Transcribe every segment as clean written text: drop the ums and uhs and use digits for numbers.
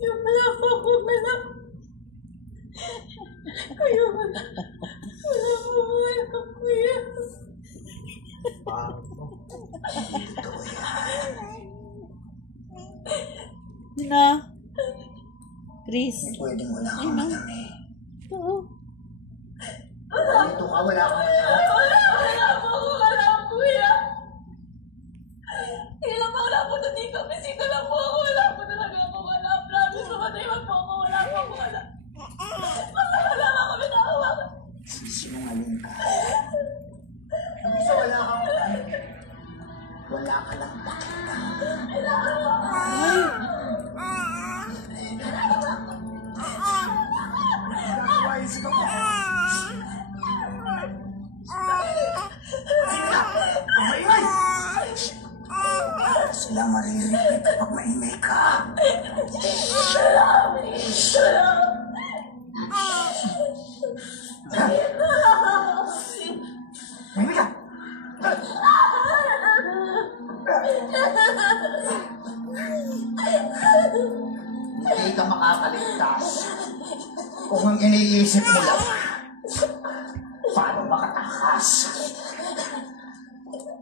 Yung wala po akong anak. Kayo wala. Wala po akong anak, kuya. Na? Chris? Pwede mo na akong madami. Oo. Dito ka, wala akong anak. Wala po akong anak, kuya. Ilang pa wala po na di kami. Sino lang po ako. Wala po talaga akong anak. Promise, mamatay man po ako. Wala po akong anak. Wala ako binahawakan. Sinungaling ka. Hindi sa wala kang anak. Wala ka lang pakita. Sila maririnig kapag maingay ka. Maingay ka! Hindi ka makakaligtas kung ang iniisip mo lang paano makatakas.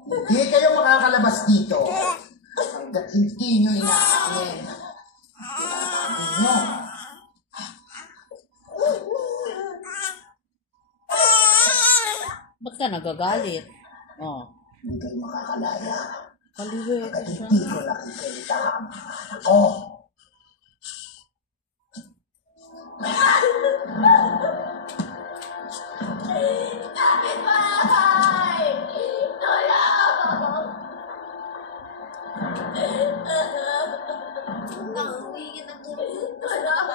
Hindi kayo makakalabas dito hanggat hindi nyo inaamin. Inaamin nyo. Ba't ka nagagalit? Oh. Hindi kayo makakalaya Kaliwe. hanggat hindi ko nakikita ang anak ko. Kapitbahay! Tulong! Humingi ng tulong. Tulong!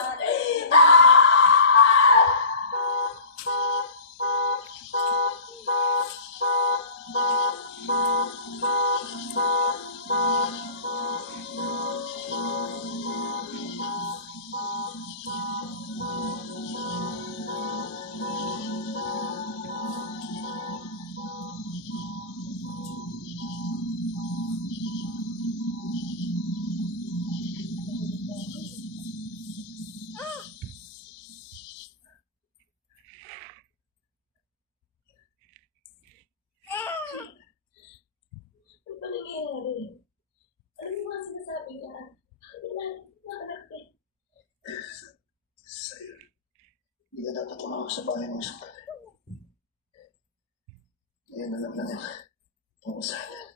Ano ba nangyayari? Ano yung mga sinasabi niya? Bakit na anak eh? Sa'yo, hindi ka dapat tumawag sa bahay ng sakal. Ngayon alam na nila kung saan.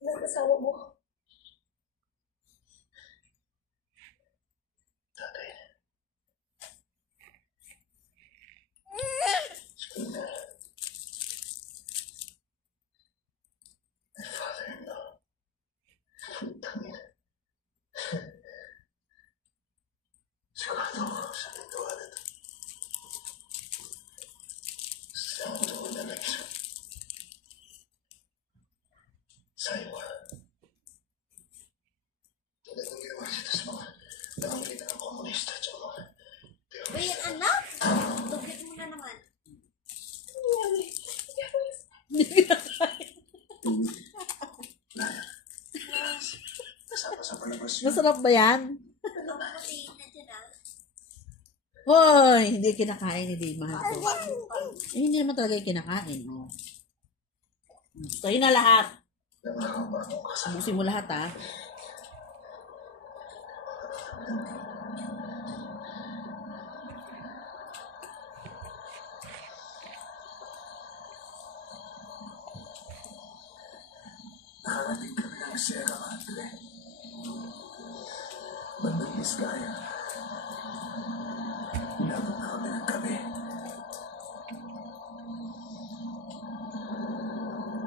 Nagkasawa mo. Tatay. Sabi na. My father-in-law. Putang ina. Sigurado ako sa nagawa na ito. Sa doon na lang siya. Sa'yo ka. Tulad ng ginawa dito sa mga nakangli na ng komunista at mga terorista. Bayan anak? Tugit mo na naman. Naya. Kasama sa palabas. Masarap ba yan? Hoy, hindi kinakain, hindi mahal ko. Eh, hindi naman talaga yung kinakain. Oh. Sa'yo na lahat. Ubusin mo lahat, ha? Nakarating kami ng Sierra Madre. Bandang Vizcaya. Inabot na kami ng gabi.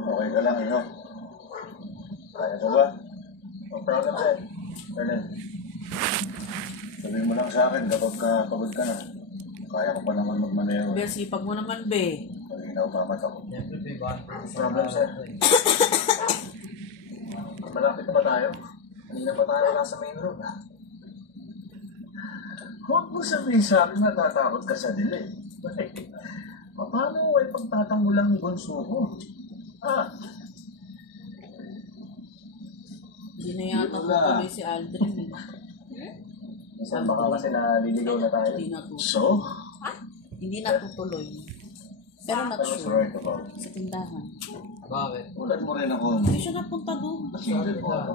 Okay ka lang, ino? Kaya mo ba? Ang problem sa'yo. Ernest, sabihin mo lang sa akin kapag pagod ka na. Kaya ko pa naman magmaneho. Be, sipag mo naman, be. Pag-inaw mamata ko. Problem sa'yo. Malapit na ba tayo? Hindi na ba tayo wala sa main road, ha? Huwag mo sabihin sa akin na tatakot ka sa delay. Paano mo ay pagtatanggulang bunso ko? Ah, Hindi na yata tutuloy si Aldrin. Eh. Minsan baka kasi naliligaw na tayo. Hindi natutuloy. So? Hindi natutuloy. Pero not I was sure. right about it. Sa tindahan. Bakit? Ulan mo rin ako. Hindi siya napunta doon. Single po ako.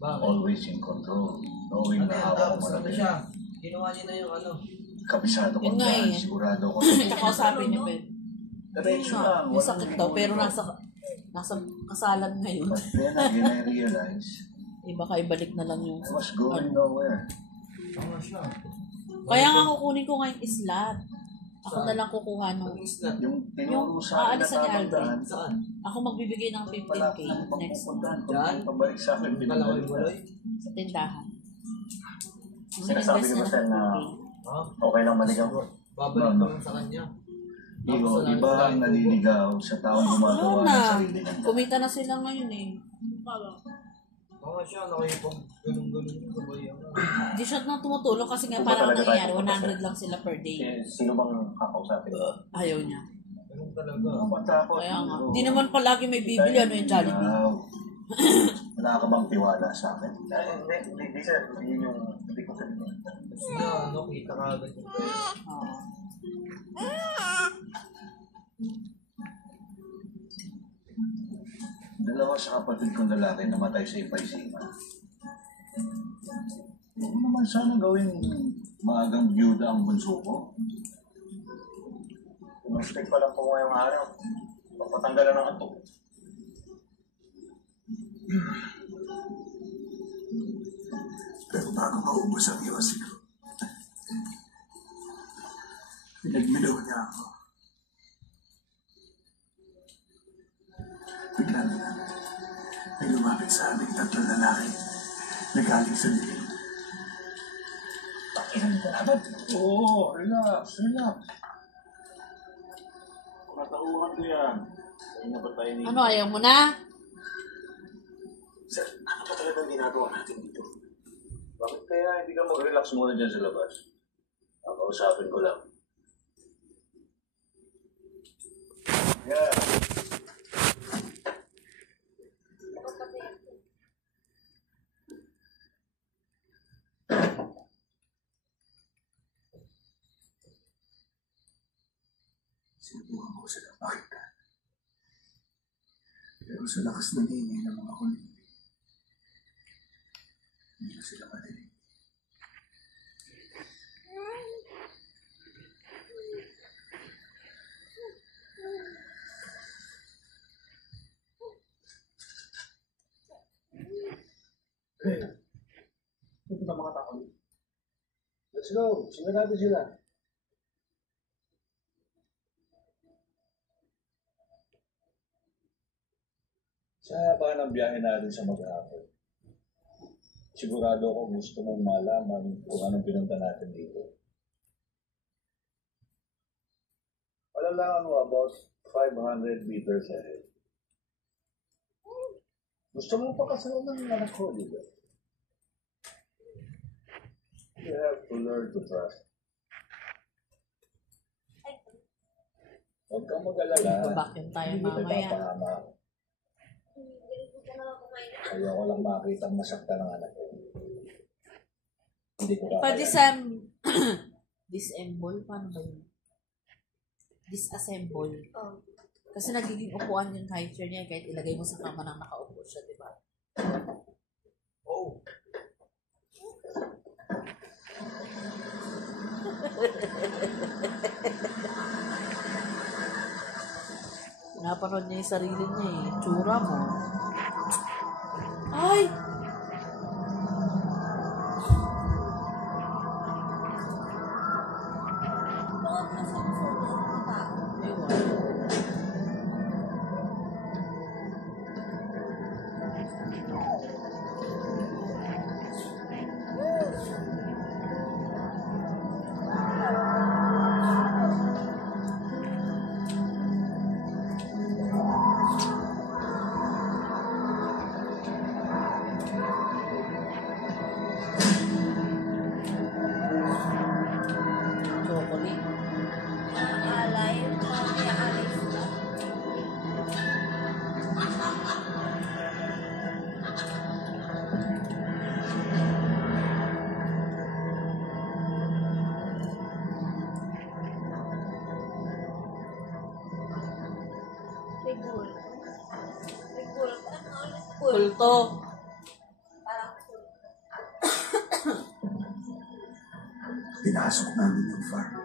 Bakit? Always in control. Knowing Ano na yan? ako Tapos ano malaki. siya? Ginawa niya na yung ano. Kabisado ko Yun nga dyan. eh. Sigurado ko. Tsaka sabi niya, Ben. Diretso lang. Yung sakit daw, pero nasa kasalan ngayon. But then again, I realized Baka ibalik na lang yung... I was going nowhere. Tama siya. Kaya nga kukunin ko nga yung islat. Ako na lang kukuha nung... Ang islat. Yung tinuro sa akin na aalisan ni tamang Aldrin. daan, Saan? Ako magbibigay ng 15K next month Diyan? pabalik sa akin. Kalaway-walay? sa tindahan. Sinasabi ko ba sir na Ha? okay lang maligaw? Babalik No, no. naman sa kanya. Igo, iba ang naliligaw sa taong Oo gumagawa ng na. sarili ng Kumita na sila ngayon eh. Mga siya, nakipag ganun-ganun yung sabay ano. Hindi siya na tumutulong kasi nga Kung ba parang talaga nangyayari, tayo 100 lang sila per day. Sino bang kakausapin ko? Ayaw niya. Ganun talaga. Matakot. Kaya nga. Hindi naman palagi may bibili, ano yung Jollibee. Wala ka bang tiwala sa akin? Hindi sir, hindi yung hindi ko sabihin. Kasi na, ano, kita ka agad yung pera. Oo. Dalawa sa kapatid kong lalaki namatay sa ipay-sima. Huwag naman sana gawing maagang byuda ang bunso ko. Pinustik pa lang po ngayong araw. Papatanggalan ng ato. Pero bago maubos ang iwas ko, pinagminaw niya ako. Bigla na lang, may lumapit sa aming tatlong lalaki na galing sa dilim. Pakinan ka agad. Oo, relax, relax. Katauhan ko yan. Kaya na ba tayo ni... Ano, ayaw mo na? Sir, ano ba talagang ginagawa natin dito? Bakit kaya hindi ka mag-relax muna dyan sa labas? Kakausapin ko lang. Yeah. Sinubukan ko sila makita. Pero sa lakas ng ingay ng mga huli, hindi na sila madinig. Ito na mga tao. Let's go. Sundan natin sila. Sa haba ng biyahe natin sa maghapon, sigurado ako gusto mong malaman kung anong pinunta natin dito. Malalangan mo about 500 meters ahead. Gusto mo pakasalan ng anak ko, di ba? You have to learn to trust. Huwag kang mag-alala. Babakin tayo Hindi kita mamaya. papahama. Ayoko lang makita ang masakta ng anak ko. Hindi ko Disassemble? Paano ba yun? Disassemble. Kasi nagiging upuan yung high chair niya kahit ilagay mo sa kama nang nakaupo siya, di ba? Oh. Pinapanood niya yung sarili niya eh. Tsura mo. Ay! Ewan. Kulto. Pinasok namin yung farm.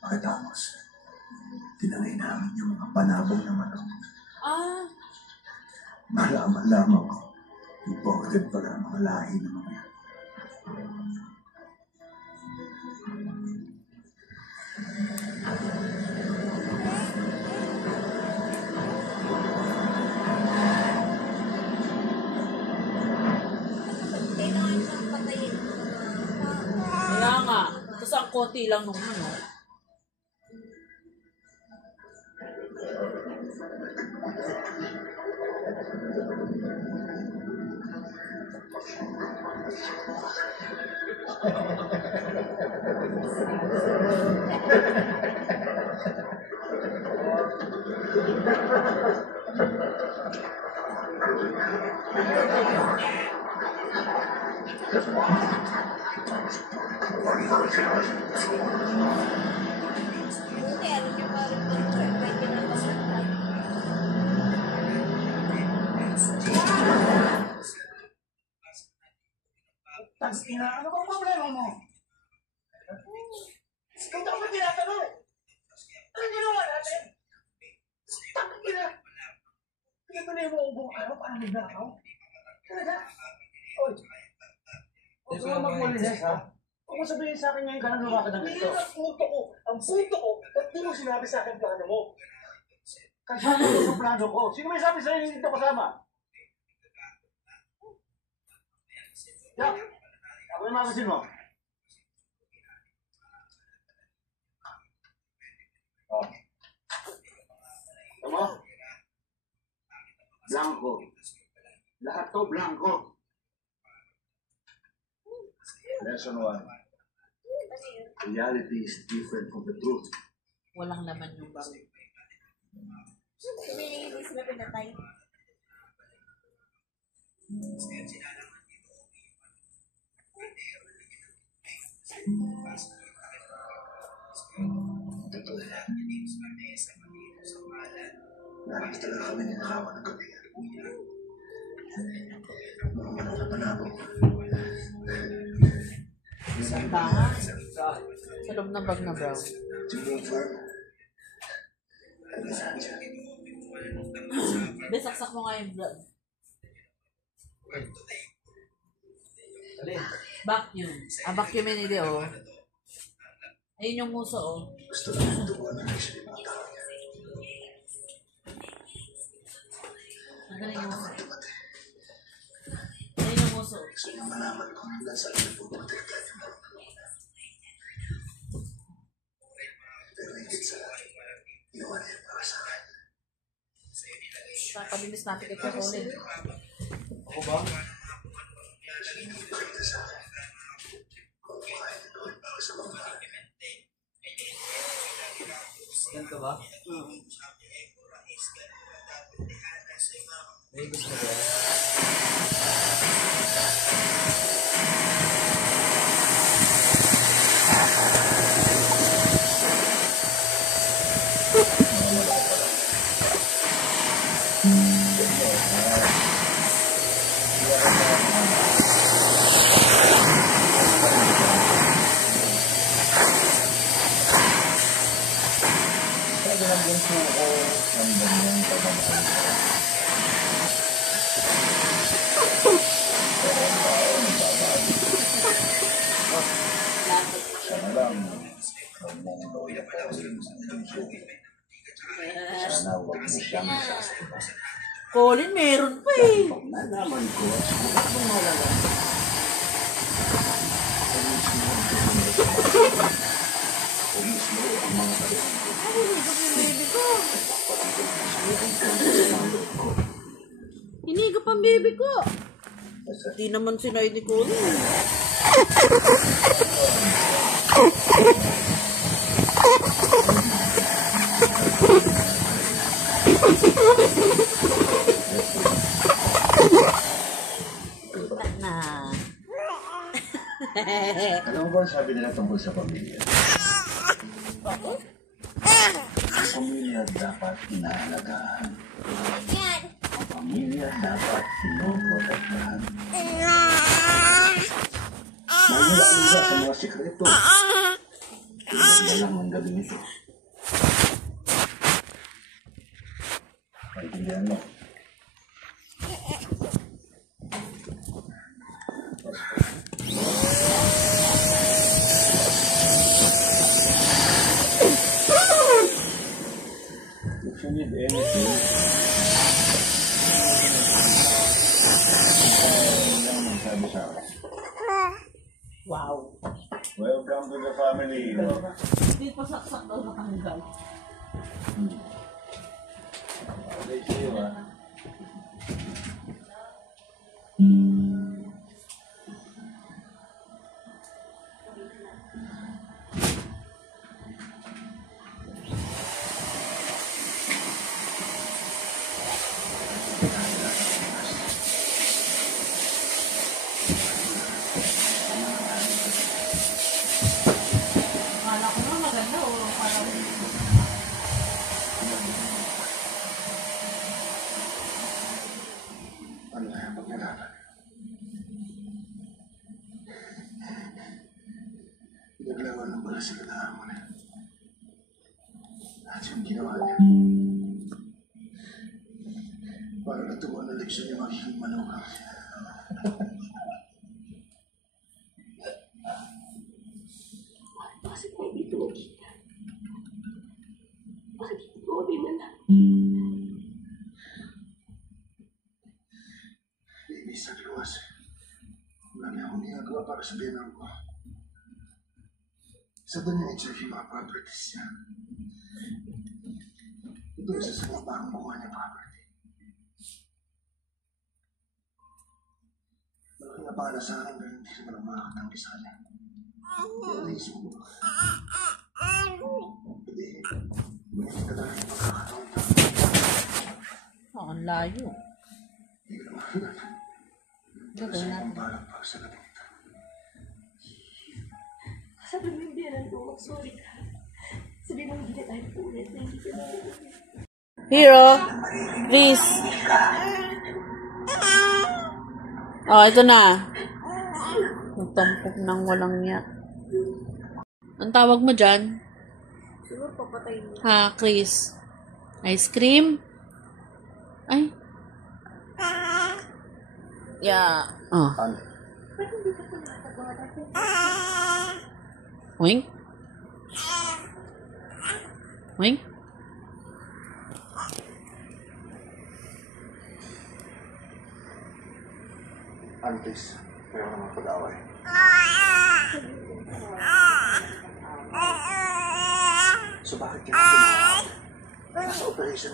Pagkatapos, tinangay namin yung mga panabong na manok. Ah, Malaman lamang ko, imported pala ang mga lahi ng mga yan. Kailangan siyang patayin ng mga tao. kaya nga. Tapos ang konti lang nung ano. Buti, ano niyo ba rin kung pwede na masaktan? Tangina, ano bang problema mo? Ikaw daw ba tinatanong? Ano ginawa natin? Tangina! Pinatuloy mo ang buong araw para magnakaw? Talaga? Oy! Huwag ka magmalinis, ha? Kung mo sabihin sa akin ngayon ka nang lumakad ng ganito. Ang punto ko! Ang punto ko! Ba't di mo sinabi sa akin plano mo? Kasama ko sa plano ko. Sino may sabi sa'yo hindi ito kasama? Yak! Ako yung magasin mo. Oh. Tama? Blanco. Lahat to blanco. Lesson 1. Reality is different from the truth. Walang laman yung baril. Hindi sila pinatay. Totoo yan. Marami talaga kami ninakawan ng gabi. Mga manok na panabong. Isang tanga. Sa loob ng bag na brown. Yung farm. Ano saan siya? Hindi, saksak mo nga yung blood. Alin? Vacuum. Vacuum yun hindi, oh. Ayun yung muso, oh. Gusto lang yung tuwa ng action yung mga tao niya. Ang galing yung muso. Tumatay. Ayun yung muso. Gusto niya malaman kung hanggang saan niya puprotekta yung mga. Pero higit sa lahat, iwan niya para sa akin. Kakabilis natin kay Kukunin. Ako ba? Ipakita sa akin. Kung kaya niya gawin para sa mga tao. Ganito ba? May gusto mo ba? Kaya ginagawin suko ng ganyang pagmamahal. Siya na lang. Huwag mong loya ko rin sa puso. Sana huwag mo siyang sasaktan. Colin, meron pa eh. Pag nalaman ko, huwag mong malaman. O mismo ang mga kailangan. Hinigop ang baby ko. Hindi naman sinay ni Colin. Na. Alam mo ba ang sabi nila tungkol sa pamilya? Ang pamilya dapat inaalagaan. Ang pamilya pamilya dapat pinoprotektahan. Mahirap sa mga sikreto. Tingnan na lang ang gabing ito. Pagkilihan mo. If you need anything, lang magsabi sa akin. Wow. Welcome to the family. Hindi pa saksak daw nakahanggang. Okay, see you, ha? Akala ko na maganda o parang Ano kaya paglalaban? Naglawan ng pala sila na hamon. At yung ginawa niya. Para natuwa na leksyon niya magiging manugang. Bakit may dito makita? Bakit mo di man lang? Baby, sa luwas. Wala niya akong ginagawa para sa biyanan ko. Sa ba niya i-check yung mga properties niya? Ito isa sa mga bagong kuha niya property. Malaki na para sa akin pero hindi naman ang makakatanggi sa kanya. Kaya naisip mo. Hindi. Hindi ka talaga yung pagkakataon niya. ang layo. Hindi ka naman. Gagawin natin. Parang para sa gabi nito. Sabi mo yung biyanan ko, mag-sorry ka. Sabi mo hindi na tayo ulit na hindi ka na. Hero, please. Oh, ito na. Nagtampok ng walang niya. Ang tawag mo dyan? Siguro papatay mo. Ha, Chris? Ice cream? Ay. Yeah. Oh. Wink? Wink? Antes, pero naman pag-away. So bakit ka na tumawag? Nasa operation